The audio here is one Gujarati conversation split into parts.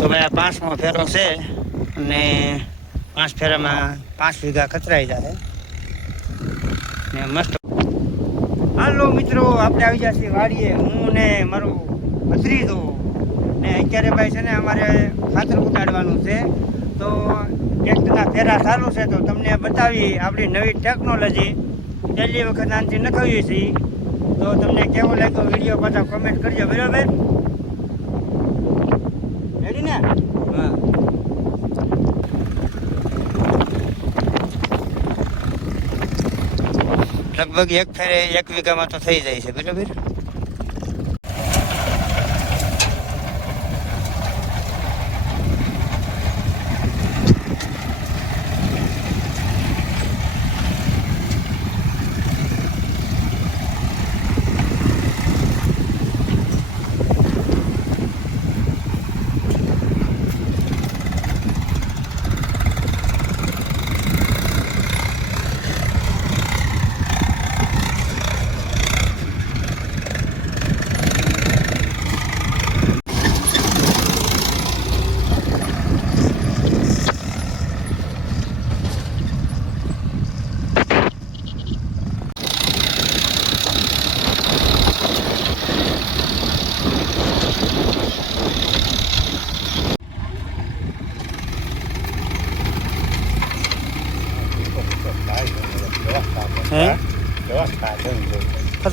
તો ભાઈ આ 5મો ફેરો છે અને 5 ફેરામાં 5 વીઘા ખતરાઈ જાય ને મસ્ત. હાલો મિત્રો, આપણે આવી ગયા છીએ વાડીએ, હું ને મારું ભત્રીજો ને અત્યારે ભાઈ છે ને અમારે ખાતર ઉતાડવાનું છે. તો ટ્રેક્ટરના ફેરા ચાલુ છે તો તમને બતાવી આપણી નવી ટેકનોલોજી. પહેલી વખત આનાથી નખાવીએ છીએ તો તમને કેવો લાગ્યો વિડીયો પાછા કોમેન્ટ કરજો, બરાબર? રેડી ને? હા. લગભગ એક ફેરે 1 વીઘામાં તો થઈ જાય છે, બરાબર?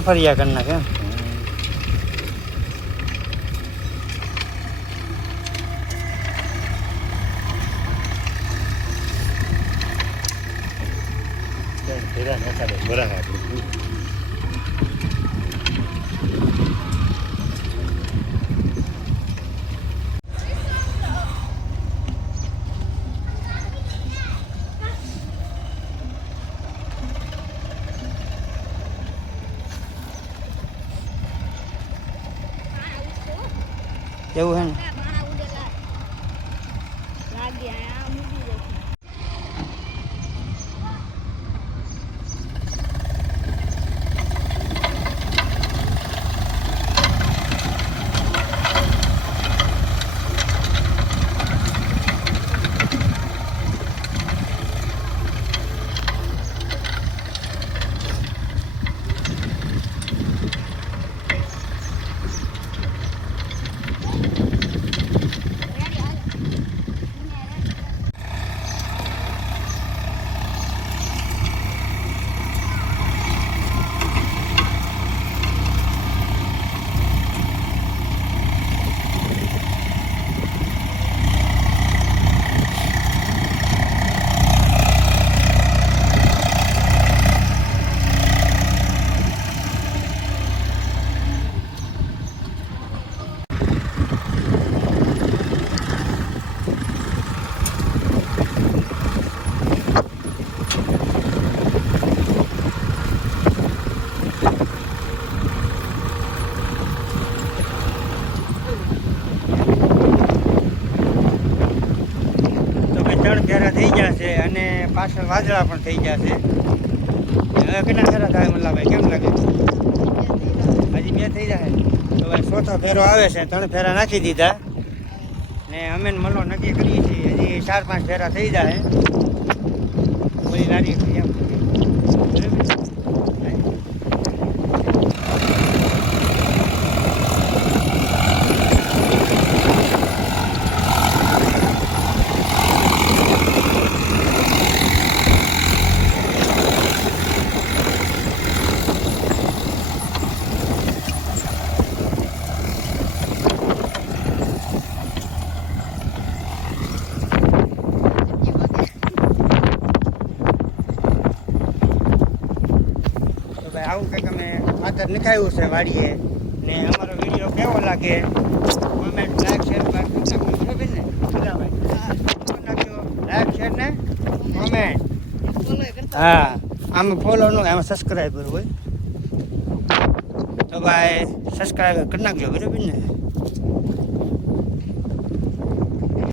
ફરિયા કરી નાખે. એવું હે ને? ફેરા થઈ ગયા છે અને પાછળ વાદળા પણ થઈ ગયા છે. હવે કેટલા ફેરા થાય મલ્લાભાઈ, કેમ લાગે? હજી 2 થઈ જાય તો હવે 4થો ફેરો આવે છે. 3 ફેરા નાખી દીધા ને અમે મલ્લો નક્કી કરીએ છીએ હજી 4-5 ફેરા થઈ જાય. ઓલી લારી એમ આવું કંઈક અમે ખાતર નખાયું છે વાડીએ. ને અમારો વિડીયો કેવો લાગે કોમેન્ટ, લાઈક, શેર, બરાબર ને? નાખજો. લાઈક શેર ને કોમેન્ટ. હા આમાં ફોલો ન હોય, આમાં સબસ્ક્રાઈબર હોય. તો ભાઈ સબસ્ક્રાઈબર કરી નાખજો બરાબર ને.